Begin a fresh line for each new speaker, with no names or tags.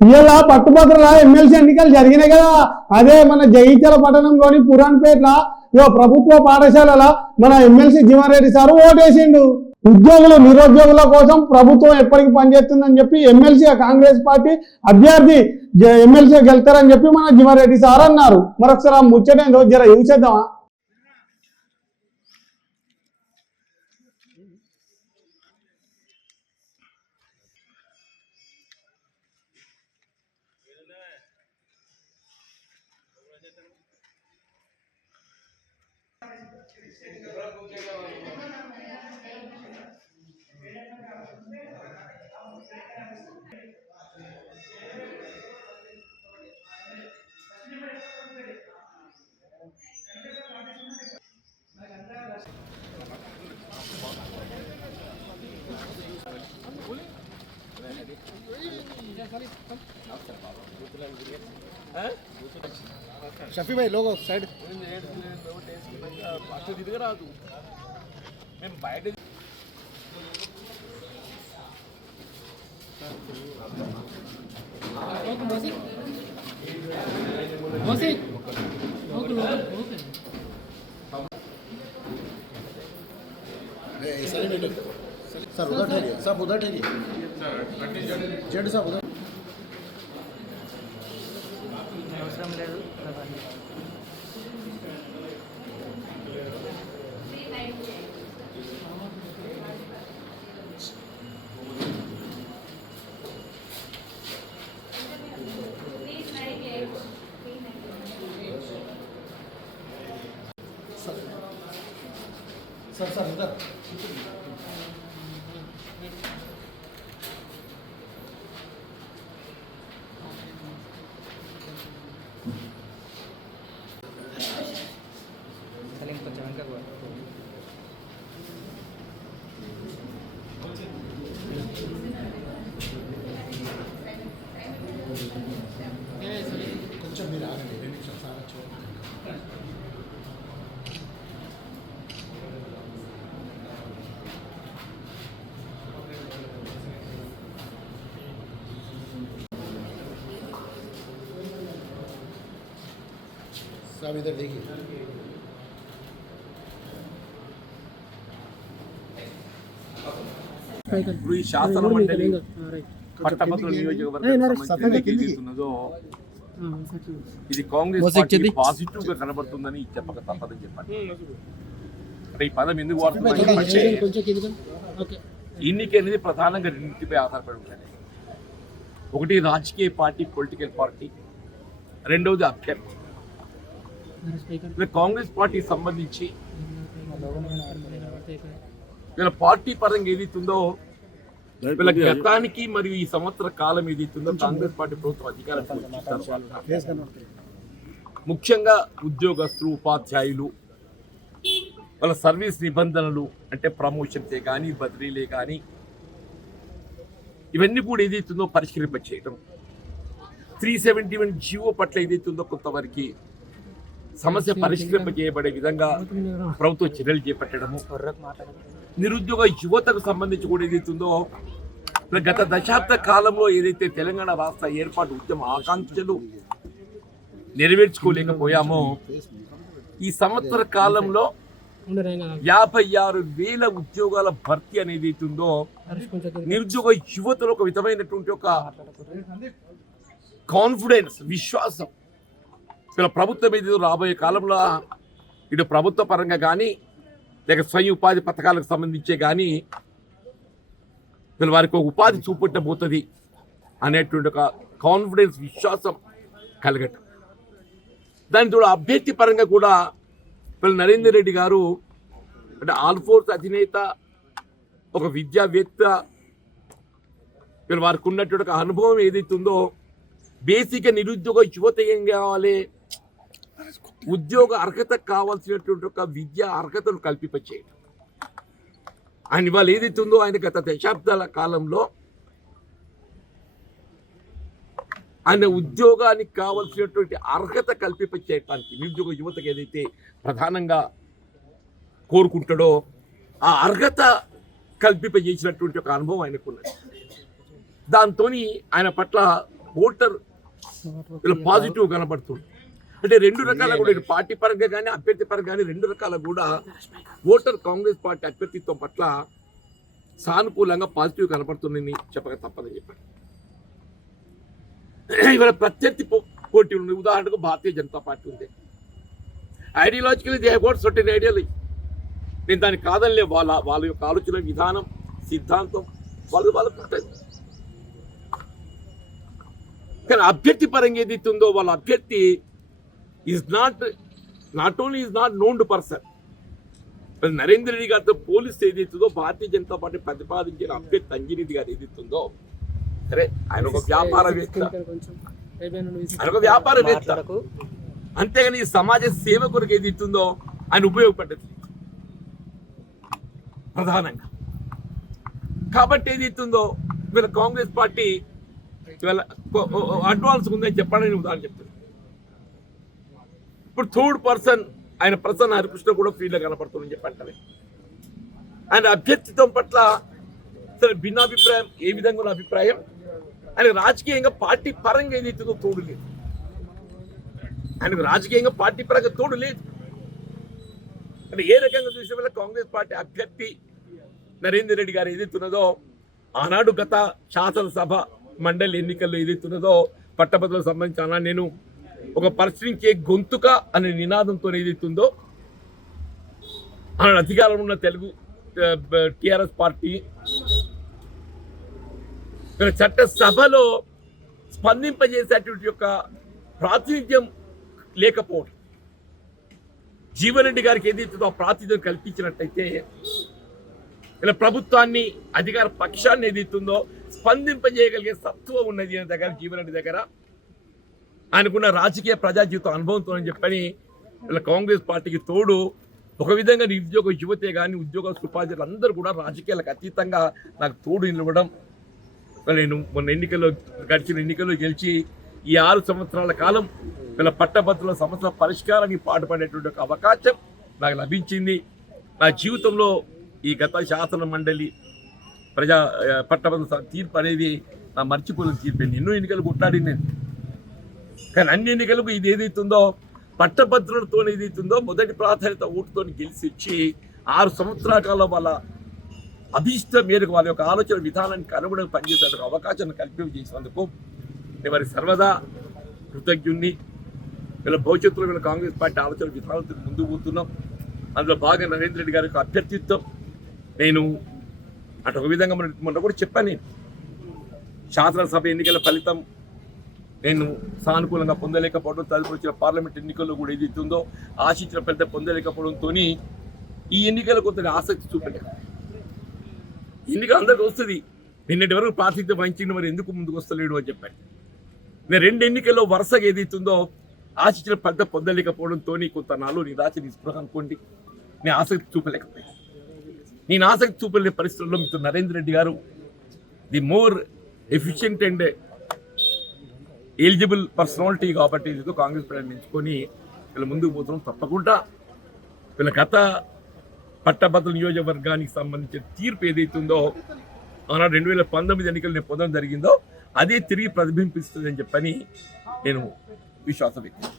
ఇలా పట్టుపత్రుల ఎమ్మెల్సీ ఎన్నికలు జరిగినాయి కదా. అదే మన జగిత్యాల పట్టణంలోని పురాణపేటల ఇగో ప్రభుత్వ పాఠశాలల మన ఎమ్మెల్సీ జీవన్రెడ్డి సారు ఓటేసిండు. ఉద్యోగులు నిరుద్యోగుల కోసం ప్రభుత్వం ఎప్పటికి పనిచేస్తుందని చెప్పి ఎమ్మెల్సీ కాంగ్రెస్ పార్టీ అభ్యర్థి ఎమ్మెల్సీ గెలుతారని చెప్పి మన జీవారెడ్డి సార్ అన్నారు. మరొకసారి ముచ్చటేందో జర యూసేద్దామా
షఫీ భాయ్ లోగో సైడ్
అట్లా తిరగరాదు మేము బయట
सर उधर ठहरिए सब उधर ठहरिए जेड साहब उधर 감사합니다. साहब इधर देखिए
ఇప్పుడు ఈ శాసన మండలి పట్టభద్రుల నియోజకవర్గం సంబంధించి ఏదైతే ఉన్నదో ఇది కాంగ్రెస్ పార్టీ పాజిటివ్ గా కనబడుతుందని చెప్పక తప్పదని చెప్పండి అంటే ఈ పదం ఎందుకు వాడుతుందంటే ఎన్నిక అనేది ప్రధానంగా రెండింటిపై ఆధారపడి ఉంటుంది ఒకటి రాజకీయ పార్టీ పొలిటికల్ పార్టీ రెండవది అభ్యర్థి ఇలా కాంగ్రెస్ పార్టీకి సంబంధించి వీళ్ళ పార్టీ పరంగా ఏదైతుందో వీళ్ళ గతానికి మరియు ఈ సంవత్సర కాలం ఏదైతుందో కాంగ్రెస్ పార్టీ ప్రభుత్వం తర్వాత. ముఖ్యంగా ఉద్యోగస్తులు ఉపాధ్యాయులు వాళ్ళ సర్వీస్ నిబంధనలు అంటే ప్రమోషన్సే కానీ బదిలీలే కానీ ఇవన్నీ కూడా ఏదైతుందో పరిష్కరింప చేయడం త్రీ సెవెంటీ వన్ జీవో పట్ల ఏదైతుందో కొంతవరకు సమస్య పరిష్కరింప చేయబడే విధంగా ప్రభుత్వం చర్యలు చేపట్టడము. నిరుద్యోగ యువతకు సంబంధించి కూడా ఏదైతుందో గత దశాబ్ద కాలంలో ఏదైతే తెలంగాణ రాష్ట్ర ఏర్పాటు ఉద్యమ ఆకాంక్షలు నెరవేర్చుకోలేకపోయామో ఈ సంవత్సర కాలంలో యాభై ఆరు వేల ఉద్యోగాల భర్తీ అనేది ఏదైతుందో నిరుద్యోగ యువతలో ఒక విధమైనటువంటి ఒక కాన్ఫిడెన్స్ విశ్వాసం ఇలా ప్రభుత్వం ఏదో రాబోయే కాలంలో ఇటు ప్రభుత్వ పరంగా కానీ లేక స్వయం ఉపాధి పథకాలకు సంబంధించే కానీ వీళ్ళ వారికి ఒక ఉపాధి చూపెట్టబోతుంది అనేటువంటి ఒక కాన్ఫిడెన్స్ విశ్వాసం కలగటం. దాని తోడు అభ్యర్థి పరంగా కూడా వీళ్ళ నరేందర్ రెడ్డి గారు అంటే ఆల్ఫోర్స్ అధినేత ఒక విద్యావేత్త వీళ్ళు వారికి ఉన్నటువంటి ఒక అనుభవం ఏదైతే ఉందో బేసిక్గా నిరుద్యోగ యువత ఏం కావాలి ఉద్యోగ అర్హత కావాల్సినటువంటి ఒక విద్యా అర్హతను కల్పింపచేయడం ఆయన ఇవాళ ఏదైతుందో ఆయన గత దశాబ్దాల కాలంలో ఆయన ఉద్యోగానికి కావలసినటువంటి అర్హత కల్పింపచేయటానికి నిరుద్యోగ యువతకు ఏదైతే ప్రధానంగా కోరుకుంటాడో ఆ అర్హత కల్పింపజేసినటువంటి ఒక అనుభవం ఆయనకున్నది. దాంతో ఆయన పట్ల ఓటర్ పాజిటివ్ కనబడుతుంది. అంటే రెండు రకాల కూడా పార్టీ పరంగా కానీ అభ్యర్థి పరంగా కానీ రెండు రకాల కూడా ఓటర్ కాంగ్రెస్ పార్టీ అభ్యర్థిత్వం పట్ల సానుకూలంగా పాజిటివ్ కనబడుతుందని చెప్పక తప్పదని చెప్పారు. ఇవాళ ప్రత్యర్థి పో- పోటీ ఉంది. ఉదాహరణకు భారతీయ జనతా పార్టీ ఉంది. Ideologically they hold certain ideology నేను దానికి కాదనిలే. వాళ్ళ వాళ్ళ యొక్క ఆలోచన విధానం సిద్ధాంతం వాళ్ళు వాళ్ళకు ఉంటుంది కానీ అభ్యర్థి పరంగా ఏదైతే ఉందో వాళ్ళ అభ్యర్థి is not not only is not known person మరి నరేంద్ర రెడ్డి గారితో పోలీస్ ఏదైతుందో భారతీయ జనతా పార్టీ ప్రతిపాదించిన అభ్యర్థి అంజనీది గారు ఏదైతుందో సరే ఆయన ఒక వ్యాపారవేత్త ఆయన ఒక వ్యాపారవేత్త అంతేగాని ఈ సమాజ సేవ కొరకు ఏది ఇస్తుందో ఆయన ఉపయోగపడ్డది. ప్రధానంగా. కాబట్టి ఏది ఇస్తుందో వీళ్ళ కాంగ్రెస్ పార్టీ ఇవాళ అడ్వాన్స్ ఉందని చెప్పాలని ఉదాహరణ చెప్తుంది ఇప్పుడు థర్డ్ పర్సన్ ఆయన ప్రసన్న హరికృష్ణ కూడా ఫీల్డ్లో కనపడుతుందని చెప్పంటారు ఆయన అభ్యర్థిత్వం పట్ల అసలు భిన్నాభిప్రాయం ఏ విధంగా ఉన్న అభిప్రాయం? ఆయన రాజకీయంగా పార్టీ పరంగా ఏది ఇస్తుందో తోడు లేదు. ఆయనకు రాజకీయంగా పార్టీ పరంగా తోడు లేదు. అంటే ఏ రకంగా చూసిన వల్ల కాంగ్రెస్ పార్టీ అభ్యర్థి నరేందర్ రెడ్డి గారు ఏదైతున్నదో ఆనాడు గత శాసనసభ మండలి ఎన్నికల్లో ఏదైతున్నదో పట్టభద్రులకు సంబంధించి అలా నేను. ఒక పరిశ్రమించే గొంతుక అనే నినాదంతో ఏదైతుందో ఆనాడు అధికారంలో ఉన్న తెలుగు టిఆర్ఎస్ పార్టీ ఇక్కడ చట్టసభలో స్పందింపజేసేటువంటి యొక్క ప్రాతినిధ్యం లేకపోవడం జీవన్రెడ్డి గారికి ఏదైతుందో ఆ ప్రాతినిధ్యం కల్పించినట్టయితే ఇలా ప్రభుత్వాన్ని అధికార పక్షాన్ని ఏదైతుందో స్పందింపజేయగలిగే సత్వం ఉన్నది ఆయన దగ్గర జీవన్రెడ్డి దగ్గర. ఆయనకున్న రాజకీయ ప్రజా జీవితం అనుభవంతో అని చెప్పని ఇలా కాంగ్రెస్ పార్టీకి తోడు ఒక విధంగా నిరుద్యోగ యువతే కానీ ఉద్యోగ ఉపాధ్యాయులు అందరూ కూడా రాజకీయాలకు అతీతంగా నాకు తోడు నిలవడం. నేను మొన్న ఎన్నికల్లో గడిచిన ఎన్నికల్లో గెలిచి ఈ ఆరు సంవత్సరాల కాలం వీళ్ళ పట్టభద్రుల సమస్యల పరిష్కారానికి పాటుపడేటువంటి ఒక అవకాశం నాకు లభించింది. నా జీవితంలో ఈ గత శాసన మండలి ప్రజా పట్టభద్రుల తీర్పు అనేది నా మర్చిపోయిన తీర్పు. ఎన్నో ఎన్నికలు కొట్లాడి నేను. కానీ అన్ని ఎన్నికలకు ఇది ఏదైతుందో పట్టభద్రులతో ఏదైతుందో మొదటి ప్రాధాన్యత ఓటుతో గెలిచిచ్చి ఆరు సంవత్సరాల కాలం వాళ్ళ అభీష్ట మేరకు వాళ్ళ యొక్క ఆలోచన విధానానికి అనుగుణంగా పనిచేసేందుకు అవకాశాన్ని కల్పింప చేసినందుకు నేను మరి సర్వదా కృతజ్ఞుణ్ణి. వీళ్ళ భవిష్యత్తులో వీళ్ళ కాంగ్రెస్ పార్టీ ఆలోచన విధానంతో ముందుకు పోతున్నాం. అందులో బాగా నరేంద్ర రెడ్డి గారి యొక్క అభ్యర్థిత్వం. నేను అటు ఒక విధంగా మొన్న మొన్న కూడా చెప్పాను నేను. శాసనసభ ఎన్నికల ఫలితం నేను సానుకూలంగా పొందలేకపోవడం తదుపరి వచ్చిన పార్లమెంట్ ఎన్నికల్లో కూడా ఏది ఆశించిన పెద్ద పొందలేకపోవడంతో ఈ ఎన్నికల కొంత ఆసక్తి చూపలేదు ఎన్నిక అందరికి వస్తుంది. నిన్నటి వరకు ప్రాతినిధ్యం వహించిన మరి ఎందుకు ముందుకు వస్తలేడు అని చెప్పాను నేను రెండు ఎన్నికల్లో వరుసగా ఏదైతుందో ఆశించిన పెద్ద పొందలేకపోవడంతో కొంత నాలో నిరాశ నిస్పృహ అనుకోండి. నేను ఆసక్తి చూపలేకపోయాను. నేను ఆసక్తి చూపలేని పరిస్థితుల్లో మిత్రుడు నరేంద్ర రెడ్డి గారు the more efficient and eligible personality కాబట్టి ఇదితో కాంగ్రెస్ ప్రయాణించుకొని వీళ్ళ ముందుకు పోతున్నాం. తప్పకుండా వీళ్ళ గత పట్టభద్రుల నియోజకవర్గానికి సంబంధించిన తీర్పు ఏదైతుందో ఆనాడు రెండు వేల పంతొమ్మిది ఎన్నికలు నేను పొందడం జరిగిందో అదే తిరిగి ప్రతిబింబిస్తుందని చెప్పని నేను విశ్వాసం వ్యక్తం